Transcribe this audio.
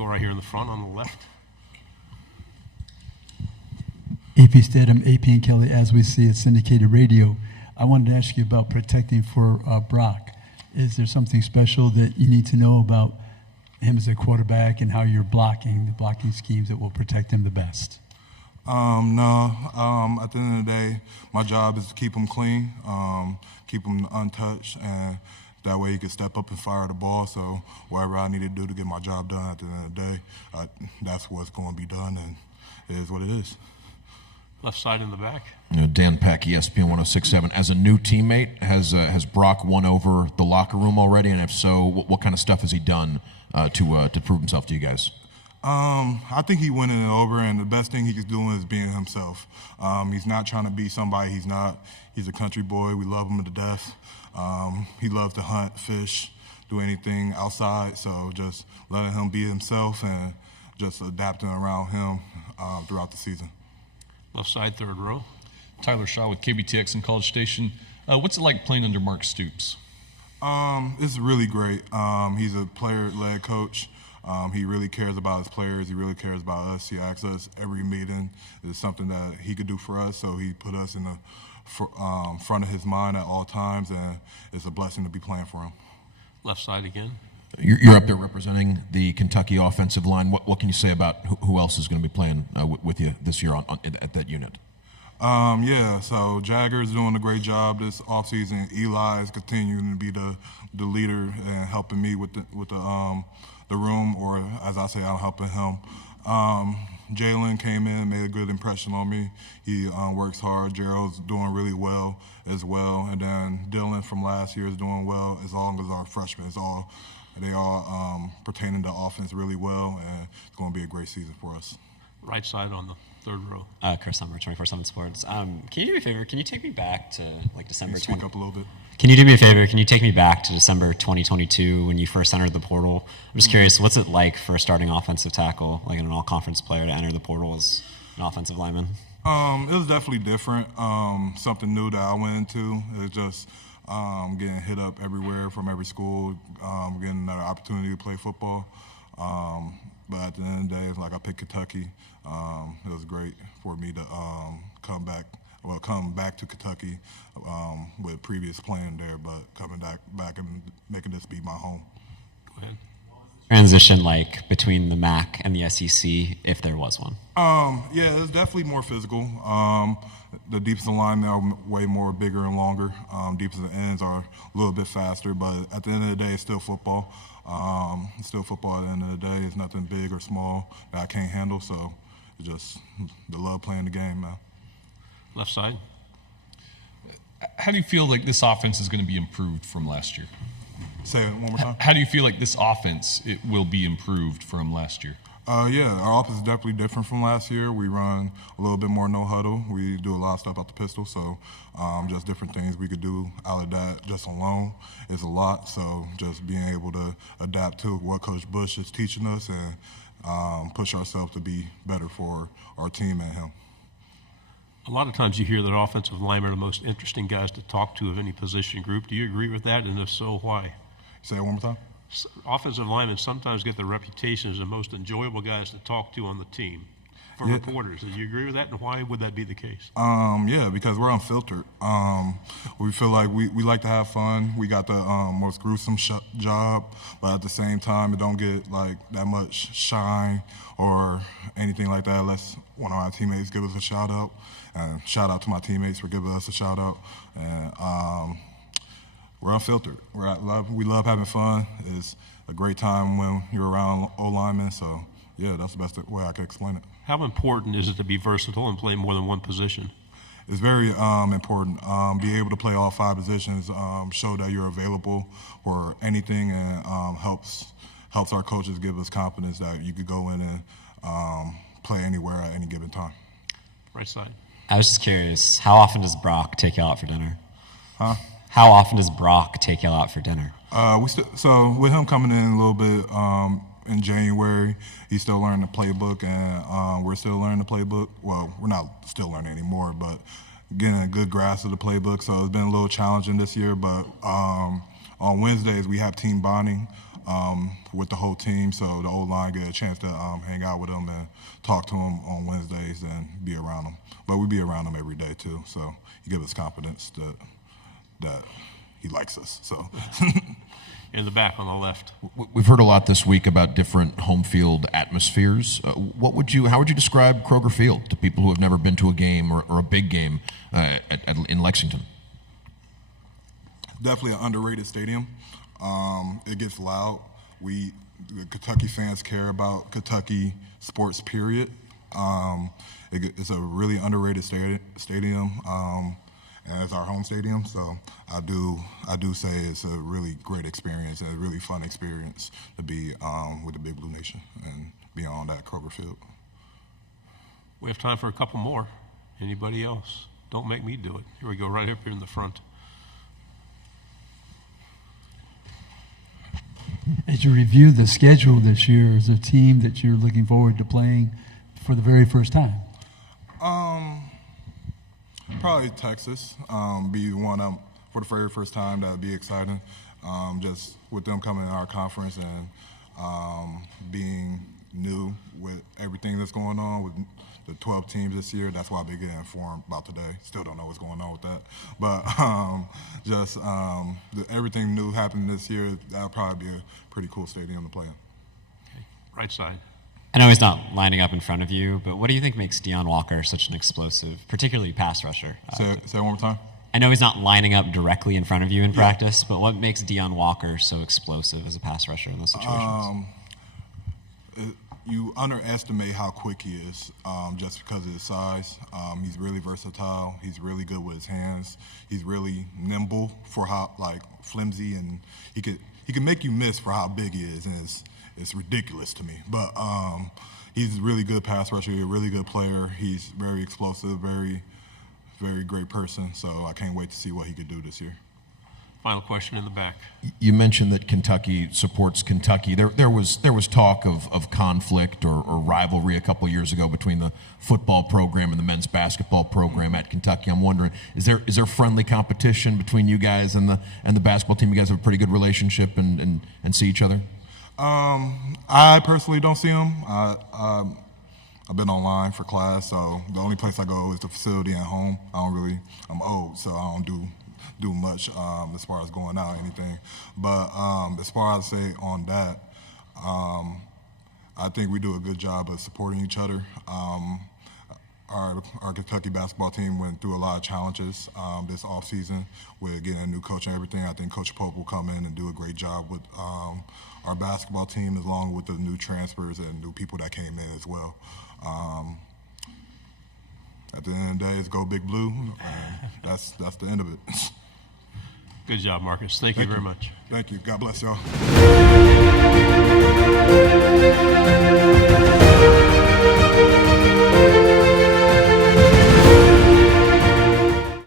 go right here in the front on the left. AP Stedham, AP and Kelly, as we see it, syndicated radio. I wanted to ask you about protecting for Brock. Is there something special that you need to know about him as a quarterback and how you're blocking, the blocking schemes that will protect him the best? No. At the end of the day, my job is to keep him clean, keep him untouched, and that way he can step up and fire the ball. So whatever I need to do to get my job done at the end of the day, that's what's going to be done, and it is what it is. Left side in the back. Dan Peck, ESPN 106.7. As a new teammate, has Brock won over the locker room already? And if so, what kind of stuff has he done to prove himself to you guys? I think he winning it over, and the best thing he's doing is being himself. He's not trying to be somebody he's not. He's a country boy. We love him to death. He loves to hunt, fish, do anything outside. So just letting him be himself and just adapting around him throughout the season. Left side, third row. Tyler Shaw with KBTX and College Station. What's it like playing under Mark Stoops? It's really great. He's a player-led coach. He really cares about his players. He really cares about us. He asks us every meeting is something that he could do for us, so he put us in the front of his mind at all times, and it's a blessing to be playing for him. Left side again. You're up there representing the Kentucky offensive line. What can you say about who else is going to be playing with you this year at that unit? So Jagger's doing a great job this offseason. Eli is continuing to be the leader and helping me with the room, or as I say, I'm helping him. Jalen came in, made a good impression on me. He works hard. Gerald's doing really well as well. And then Dylan from last year is doing well, as long as our freshmen. They all pertaining to offense really well, and it's going to be a great season for us. Right side on the third row. Chris Summer, 24/7 Sports. Can you do me a favor? Can you take me back to December? Can you speak up a little bit? Can you do me a favor? Can you take me back to December 2022 when you first entered the portal? I'm just curious, what's it like for a starting offensive tackle, like an all-conference player, to enter the portal as an offensive lineman? It was definitely different. Something new that I went into. It's just getting hit up everywhere from every school, getting another opportunity to play football. But at the end of the day, it's like I picked Kentucky. It was great for me to come back to Kentucky with previous playing there, but coming back and making this be my home. Go ahead. Transition like between the MAC and the SEC, if there was one? It's definitely more physical. The defensive line now are way more bigger and longer. Defensive ends are a little bit faster, but at the end of the day, it's still football. It's still football at the end of the day. It's nothing big or small that I can't handle, so it's just the love playing the game, man. Left side. How do you feel like this offense is going to be improved from last year? Say it one more time. How do you feel like this offense will be improved from last year? Our offense is definitely different from last year. We run a little bit more no huddle. We do a lot of stuff out the pistol, so just different things we could do out of that just alone is a lot. So just being able to adapt to what Coach Bush is teaching us and push ourselves to be better for our team and him. A lot of times you hear that offensive linemen are the most interesting guys to talk to of any position group. Do you agree with that, and if so, why? Say it one more time. Offensive linemen sometimes get the reputation as the most enjoyable guys to talk to on the team from reporters. Do you agree with that, and why would that be the case? Because we're unfiltered. We feel like we like to have fun. We got the most gruesome job, but at the same time, it don't get like that much shine or anything like that unless one of our teammates give us a shout out. And shout out to my teammates for giving us a shout out. And we're unfiltered. We love having fun. It's a great time when you're around O-linemen. So, yeah, that's the best way I can explain it. How important is it to be versatile and play more than one position? It's very important. Be able to play all five positions, show that you're available for anything, and helps our coaches give us confidence that you could go in and play anywhere at any given time. Right side. I was just curious, how often does Brock take you out for dinner? Huh? How often does Brock take you out for dinner? So with him coming in a little bit in January, he's still learning the playbook, and we're still learning the playbook. Well, we're not still learning anymore, but getting a good grasp of the playbook. So it's been a little challenging this year, but on Wednesdays we have team bonding. with the whole team, so the O-line get a chance to hang out with them and talk to them on Wednesdays and be around them. But we be around them every day too, so he gives us confidence that he likes us. So. In the back on the left. We've heard a lot this week about different home field atmospheres. How would you describe Kroger Field to people who have never been to a game or a big game in Lexington? Definitely an underrated stadium. It gets loud. The Kentucky fans care about Kentucky sports, period. It's a really underrated stadium, and it's our home stadium. So I do say it's a really great experience and a really fun experience to be with the Big Blue Nation and be on that Kroger Field. We have time for a couple more. Anybody else? Don't make me do it. Here we go, right up here in the front. As you review the schedule this year, is there a team that you're looking forward to playing for the very first time? Probably Texas. Be one for the very first time. That would be exciting. Just with them coming in our conference and being new with everything that's going on with the 12 teams this year. That's why I've been getting informed about today. Still don't know what's going on with that. But everything new happening this year, that'll probably be a pretty cool stadium to play in. Okay. Right side. I know he's not lining up in front of you, but what do you think makes Deion Walker such an explosive, particularly pass rusher? Say it one more time. I know he's not lining up directly in front of you in practice, but what makes Deion Walker so explosive as a pass rusher in those situations? You underestimate how quick he is just because of his size. He's really versatile. He's really good with his hands. He's really nimble for how flimsy, and he can make you miss for how big he is, and it's ridiculous to me. But he's a really good pass rusher. He's a really good player. He's very explosive, very, very great person. So I can't wait to see what he could do this year. Final question in the back. You mentioned that Kentucky supports Kentucky. There was talk of conflict or rivalry a couple of years ago between the football program and the men's basketball program at Kentucky. I'm wondering, is there friendly competition between you guys and the basketball team? You guys have a pretty good relationship and see each other? I personally don't see them. I've been online for class, so the only place I go is the facility at home. I'm old, so I don't do much as far as going out or anything. But as far as say on that, I think we do a good job of supporting each other. Our Kentucky basketball team went through a lot of challenges this offseason with getting a new coach and everything. I think Coach Pope will come in and do a great job with our basketball team, along with the new transfers and new people that came in as well. At the end of the day, it's go Big Blue. That's the end of it. Good job, Marques. Thank you very much. Thank you. God bless y'all.